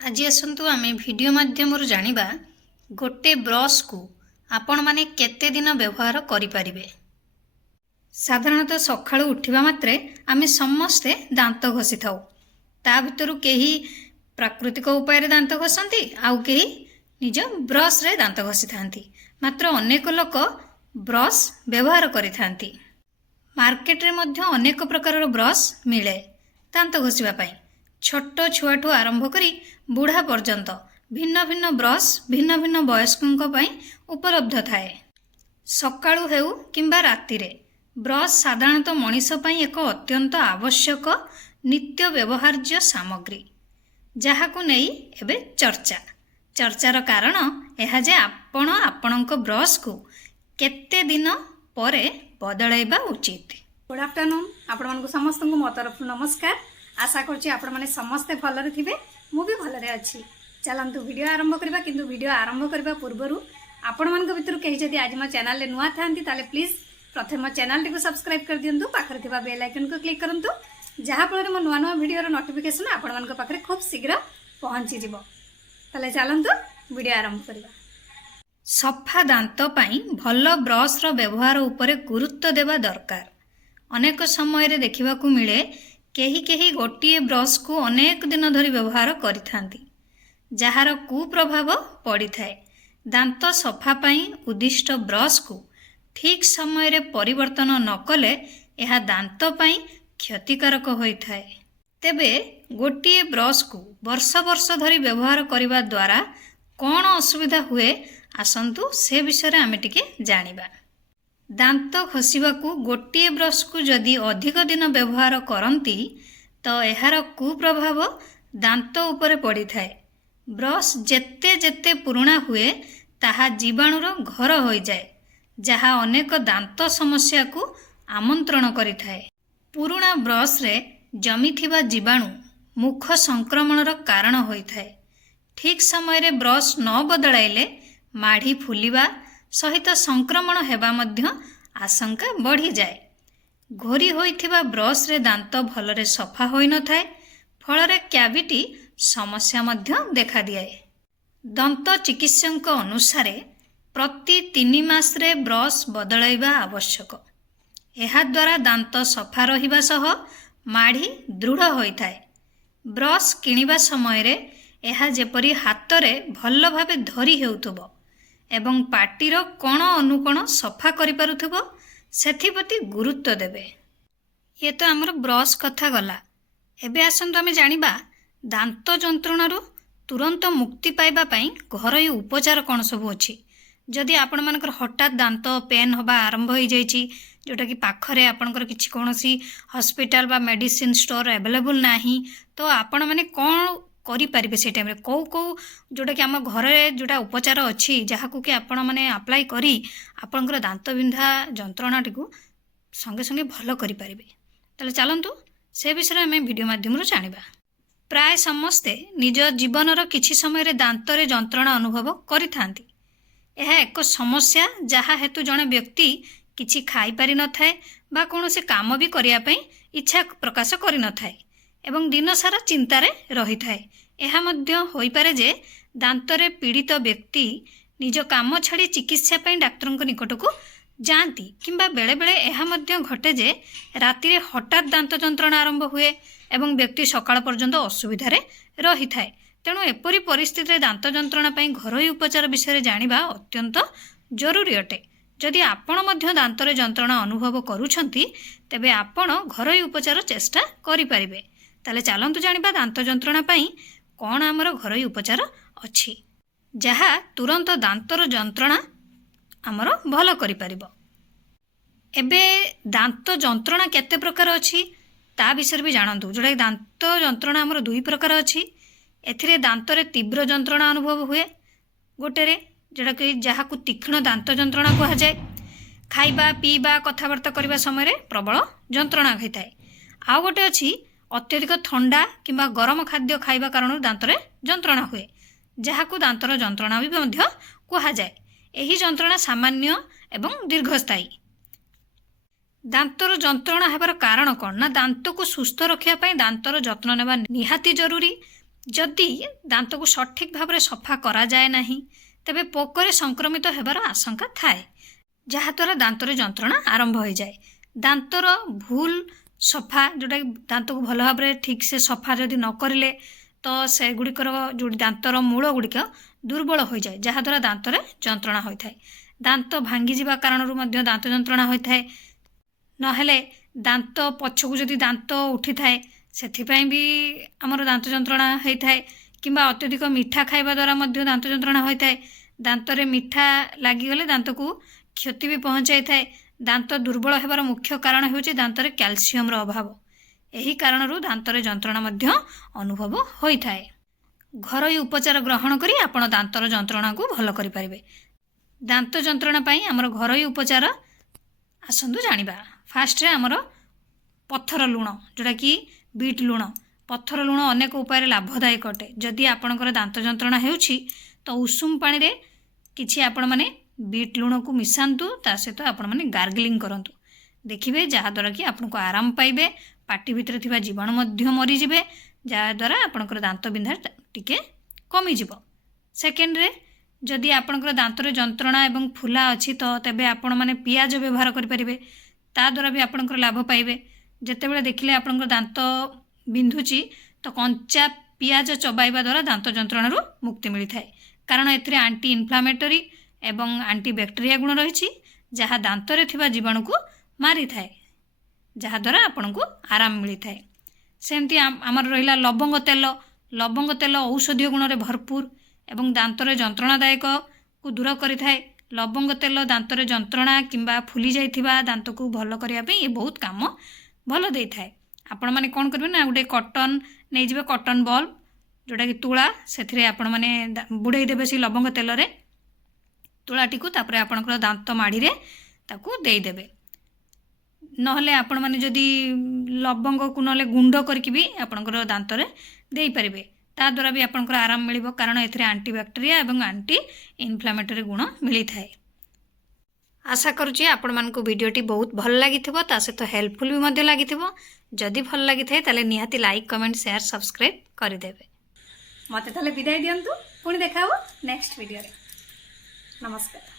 आज आसतु आम भिडियो माध्यम जानिबा गोटे ब्रश को आपण माने केते दिन व्यवहार करें। साधारणतः सकाळु उठिबा मात्रे आमे समस्ते दांत घसी थाउ। ता भितरु केही प्राकृतिक उपाय रे दांत घसंती आउ केही निज ब्रश रे दांत घसी थांती। मात्र अनेक लोक ब्रश व्यवहार करिथांती। मार्केट रे मध्य अनेक प्रकार ब्रश मिले दांत घसीबा पई। छोट छुआठू आरंभ करी बुढ़ा पर्यंत भिन्न भिन्न ब्रश भिन्न भिन्न वयस्कों पई उपलब्ध थाए। सकाळु हेउ किंबा राति रे ब्रश साधारणतः मनीष पई एक अत्यंत आवश्यक नित्य व्यवहार्य सामग्री, जहाकु नेई एबे चर्चार कारण यह जे आपण आपणक ब्रश को केते दिन परे बदलाइबा उचित। गुड आफ्टरनून आपण मानक समस्त को मो तरफ नमस्कार। आशा करछि आपण माने समस्ते भलरे थिबे, मु भी भलरे अछि। चलंतु वीडियो आरंभ करबा, किंतु वीडियो आरंभ करबा पूर्वरु आपण मानक भितर केही जदि आज मो चैनल ले नुआ थांती ताले प्लीज प्रथम मो चैनल टिको सब्सक्राइब कर दियंतु, पाखरे थिबा बेल आइकन को क्लिक करंतु, जहा फल मो नुआ नुआ वीडियो रो नोटिफिकेशन आपण मानक पाखरे खूब शीघ्र पहुंची जिवो। ताले चलंतु वीडियो आरंभ करबा। सफा दांत पई भल ब्रश रो व्यवहार उपरे गुरुत्व देवा दरकार। अनेक समय रे देखिबा को मिले केही केही गोटिए ब्रश को अनेक दिन धरी व्यवहार करिथांती, जहार कुप्रभाव पड़ी थाए। दांत सफा पई उद्दिष्ट ब्रश को ठीक समय रे परिवर्तन न कले यह दांत पई क्षतिकारक होई थाए। तेबे गोटिए ब्रश को वर्ष वर्ष धरी व्यवहार करिबा द्वारा कौन असुविधा हुए आसंतु से विषय रे आमे टिके जानिबा। दांत घसीबा को गोटिए ब्रश को जदि अधिक दिन व्यवहार करंती तो एहार कुप्रभाव दांत उपरे पड़ी थाए। ब्रश जेते जेते पुराना हुए ताहा जीवाणुर घर होई जाए, जहा अनेक दांत समस्या को आमंत्रण करि थाए। पुराना ब्रश रे जमिथिबा जीवाणु मुख संक्रमणर कारण होई थाए। ठीक समय रे ब्रश न बदलाइले माढ़ी फुलिबा सहित संक्रमण हेबा मध्य आशंका बढ़ी जाए। घोरी होइथिबा ब्रश रे दांत भलरे सफा होई न थाए, फलरे कैविटी समस्या मध्य देखा दिए। दंत चिकित्सक अनुसार प्रति 3 मास रे ब्रश बदलाइबा आवश्यक। एहा द्वारा दांत सफा रहिबा सह माढ़ी दृढ़ होई थाए। ब्रश किनिबा समय रे एहा जेपरि हातरे भल भाबे धरी हेउथबो एवं पाटीर कोण अनुकोण सफा करि पारुथबो सेथिप्रति गुरुत्व देबे। ये तो आमर ब्रश कथा गला। एबे आसंतु आमे जानिबा दांत जंत्रणारू तुरंत मुक्ति पाइबा पई घरोई उपचार कौन सब अच्छी। जदि आपण मानकर हठात दांत पेन हवा आरंभ हो जाइछि, जोटा कि पाखरे आपणकर किछि कोनोसी हॉस्पिटल बा मेडिसिन स्टोर अवेलेबल नाही, तो आपण माने कोन करि पारिबे से टाइम रे को जोटा कि आम घरे जोटा उपचार अच्छी जहाकू कि आपण माने अप्लाई करी आपणकर दांत बिंधा जंत्रणाटी को संगे संगे भल करि पारिबे। ताले चलंतु से विषय आम वीडियो माध्यम जानिबा। प्राय समस्ते निज जीवनर किछि समय रे दांत रे जंत्रणा अनुभव करिथांती। यह एक समस्या जहा हेतु जड़े व्यक्ति किछि खाई पारि न थाए बा कोनोसी काम भी करिया पई इच्छा प्रकाश करि न थाए एवं दिन सारा चिंतारे रही थाए। यह मध्य होई पारे जे दांत रे पीड़ित व्यक्ति निज काम छाड़ी चिकित्सा पई डाक्तर निकट को जाती, किंबा बेले बेले यह मध्य घटे जे राति रे हठात दांत जंत्रणा आरंभ हुए एवं व्यक्ति सकाळ पर्यंत असुविधारे रही थाए। तेणु एपरी परिस्थिति रे दांत जंत्रणा पई घरोई उपचार विषय जानिबा अत्यंत जरूरी अटे। जदि आपण मध्य दांत रे जंत्रणा अनुभव करूछंती तेबे आपण घरोई उपचार चेष्टा करि पारिबे। ताले चलंतु जानिबा दांत जंत्रणा पई कोन आमर घरोई उपचार अछि, जहा तुरंत दांतर जंत्रणा आमर भल करि पारिबो। एबे दांत जंत्रणा केते प्रकार अछि ता विषय भी जानतु। जोटा दांत जंत्रणा आमर 2 प्रकार अछि। एथिरे दांत रे तीव्र जंत्रणा अनुभव हुए, गोटे रे जोटा कि जहाकू तीक्ष्ण दांत जंत्रणा कहा जाए। खाइबा पीबा कथबार्ता करबा समय रे प्रबल जंत्रणा होइताए। आ गोटे अछि अत्यधिक ठंडा किंबा गरम खाद्य खाइबा कारण दांतरे जंत्रणा हुए, जहाकू दांतर जंत्रणा भी मध्य कहा जाए। एही जंत्रणा सामान्य एवं दीर्घस्थायी। दांतर जंत्रणा हेबार कारण कौन ना दांत को सुस्थ रखिया पई दांतर जत्न नेबा निहाती जरूरी। ଯଦି ଦାନ୍ତକୁ ସଠିକ୍ ଭାବରେ ସଫା କରାଯାଏ ନାହିଁ ତେବେ ପୋକରେ ସଂକ୍ରମିତ ହେବାର ଆଶଙ୍କା ଥାଏ, ଯାହାଦ୍ୱାରା ଦାନ୍ତରେ ଯନ୍ତ୍ରଣା ଆରମ୍ଭ ହୋଇଯାଏ। ଦାନ୍ତର ଭୁଲ ସଫା, ଯେଉଁଟାକି ଦାନ୍ତକୁ ଭଲ ଭାବରେ ଠିକ୍ସେ ସଫା ଯଦି ନ କରିଲେ ତ ସେଗୁଡ଼ିକର ଯେଉଁ ଦାନ୍ତର ମୂଳ ଗୁଡ଼ିକ ଦୁର୍ବଳ ହୋଇଯାଏ, ଯାହାଦ୍ୱାରା ଦାନ୍ତରେ ଯନ୍ତ୍ରଣା ହୋଇଥାଏ। ଦାନ୍ତ ଭାଙ୍ଗିଯିବା କାରଣରୁ ମଧ୍ୟ ଦାନ୍ତ ଯନ୍ତ୍ରଣା ହୋଇଥାଏ। ନହେଲେ ଦାନ୍ତ ପଛକୁ ଯଦି ଦାନ୍ତ ଉଠିଥାଏ ସେଥିପାଇଁ ବି ଆମର ଦାନ୍ତ ଯନ୍ତ୍ରଣା ହୋଇଥାଏ, କିମ୍ବା ଅତ୍ୟଧିକ ମିଠା ଖାଇବା ଦ୍ୱାରା ମଧ୍ୟ ଦାନ୍ତ ଯନ୍ତ୍ରଣା ହୋଇଥାଏ। ଦାନ୍ତରେ ମିଠା ଲାଗିଗଲେ ଦାନ୍ତକୁ କ୍ଷତି ବି ପହଞ୍ଚାଇଥାଏ। ଦାନ୍ତ ଦୁର୍ବଳ ହେବାର ମୁଖ୍ୟ କାରଣ ହେଉଛି ଦାନ୍ତରେ କ୍ୟାଲସିୟମର ଅଭାବ। ଏହି କାରଣରୁ ଦାନ୍ତରେ ଯନ୍ତ୍ରଣା ମଧ୍ୟ ଅନୁଭବ ହୋଇଥାଏ। ଘରୋଇ ଉପଚାର ଗ୍ରହଣ କରି ଆପଣ ଦାନ୍ତର ଯନ୍ତ୍ରଣାକୁ ଭଲ କରିପାରିବେ। ଦାନ୍ତ ଯନ୍ତ୍ରଣା ପାଇଁ ଆମର ଘରୋଇ ଉପଚାର ଆସନ୍ତୁ ଜାଣିବା। ଫାର୍ଷ୍ଟରେ ଆମର ପଥର ଲୁଣ, ଯେଉଁଟାକି ବିଟ୍ ଲୁଣ। ପଥର ଲୁଣ ଅନେକ ଉପାୟରେ ଲାଭଦାୟକ ଅଟେ। ଯଦି ଆପଣଙ୍କର ଦାନ୍ତ ଯନ୍ତ୍ରଣା ହେଉଛି ତ ଉଷୁମ ପାଣିରେ କିଛି ଆପଣମାନେ ବିଟ୍ ଲୁଣକୁ ମିଶାନ୍ତୁ, ତା ସହିତ ଆପଣମାନେ ଗାର୍ଗଲିଂ କରନ୍ତୁ। ଦେଖିବେ ଯାହାଦ୍ୱାରା କି ଆପଣଙ୍କୁ ଆରାମ ପାଇବେ, ପାଟି ଭିତରେ ଥିବା ଜୀବାଣୁ ମଧ୍ୟ ମରିଯିବେ, ଯାହାଦ୍ୱାରା ଆପଣଙ୍କର ଦାନ୍ତ ବିନ୍ଧା ଟିକେ କମିଯିବ। ସେକେଣ୍ଡରେ, ଯଦି ଆପଣଙ୍କର ଦାନ୍ତରେ ଯନ୍ତ୍ରଣା ଏବଂ ଫୁଲା ଅଛି ତ ତେବେ ଆପଣମାନେ ପିଆଜ ବ୍ୟବହାର କରିପାରିବେ, ତା ଦ୍ୱାରା ବି ଆପଣଙ୍କର ଲାଭ ପାଇବେ। ଯେତେବେଳେ ଦେଖିଲେ ଆପଣଙ୍କର ଦାନ୍ତ ବିନ୍ଧୁଛି ତ କଞ୍ଚା ପିଆଜ ଚବାଇବା ଦ୍ୱାରା ଦାନ୍ତ ଯନ୍ତ୍ରଣାରୁ ମୁକ୍ତି ମିଳିଥାଏ, କାରଣ ଏଥିରେ ଆଣ୍ଟି ଇନଫ୍ଲାମେଟରୀ ଏବଂ ଆଣ୍ଟି ବ୍ୟାକ୍ଟେରିଆ ଗୁଣ ରହିଛି, ଯାହା ଦାନ୍ତରେ ଥିବା ଜୀବାଣୁକୁ ମାରିଥାଏ, ଯାହାଦ୍ୱାରା ଆପଣଙ୍କୁ ଆରାମ ମିଳିଥାଏ। ସେମିତି ଆମର ରହିଲା ଲବଙ୍ଗ ତେଲ। ଲବଙ୍ଗ ତେଲ ଔଷଧୀୟ ଗୁଣରେ ଭରପୁର ଏବଂ ଦାନ୍ତରେ ଯନ୍ତ୍ରଣାଦାୟକକୁ ଦୂର କରିଥାଏ। ଲବଙ୍ଗ ତେଲ ଦାନ୍ତରେ ଯନ୍ତ୍ରଣା କିମ୍ବା ଫୁଲି ଯାଇଥିବା ଦାନ୍ତକୁ ଭଲ କରିବା ପାଇଁ ଏ ବହୁତ କାମ ଭଲ ଦେଇଥାଏ। ଆପଣମାନେ କ'ଣ କରିବେ ନା ଗୋଟେ କଟନ୍ ନେଇଯିବେ, କଟନ୍ ବଲ୍ବ ଯେଉଁଟାକି ତୁଳା, ସେଥିରେ ଆପଣମାନେ ବୁଡ଼େଇ ଦେବେ ସେଇ ଲବଙ୍ଗ ତେଲରେ ତୁଳାଟିକୁ, ତାପରେ ଆପଣଙ୍କର ଦାନ୍ତ ମାଢ଼ିରେ ତାକୁ ଦେଇଦେବେ। ନହେଲେ ଆପଣମାନେ ଯଦି ଲବଙ୍ଗକୁ ନହେଲେ ଗୁଣ୍ଡ କରିକି ବି ଆପଣଙ୍କର ଦାନ୍ତରେ ଦେଇପାରିବେ, ତାଦ୍ୱାରା ବି ଆପଣଙ୍କର ଆରାମ ମିଳିବ, କାରଣ ଏଥିରେ ଆଣ୍ଟି ବ୍ୟାକ୍ଟେରିଆ ଏବଂ ଆଣ୍ଟି ଇନଫ୍ଲାମେଟରୀ ଗୁଣ ମିଳିଥାଏ। ଆଶା କରୁଛି ଆପଣମାନଙ୍କୁ ଭିଡ଼ିଓଟି ବହୁତ ଭଲ ଲାଗିଥିବ, ତା ସହିତ ହେଲ୍ପଫୁଲ୍ ବି ମଧ୍ୟ ଲାଗିଥିବ। ଯଦି ଭଲ ଲାଗିଥାଏ ତାହେଲେ ନିହାତି ଲାଇକ୍, କମେଣ୍ଟ, ସେୟାର, ସବସ୍କ୍ରାଇବ୍ କରିଦେବେ। ମୋତେ ତାହେଲେ ବିଦାୟ ଦିଅନ୍ତୁ, ପୁଣି ଦେଖା ହେବ ନେକ୍ସଟ ଭିଡ଼ିଓରେ। ନମସ୍କାର।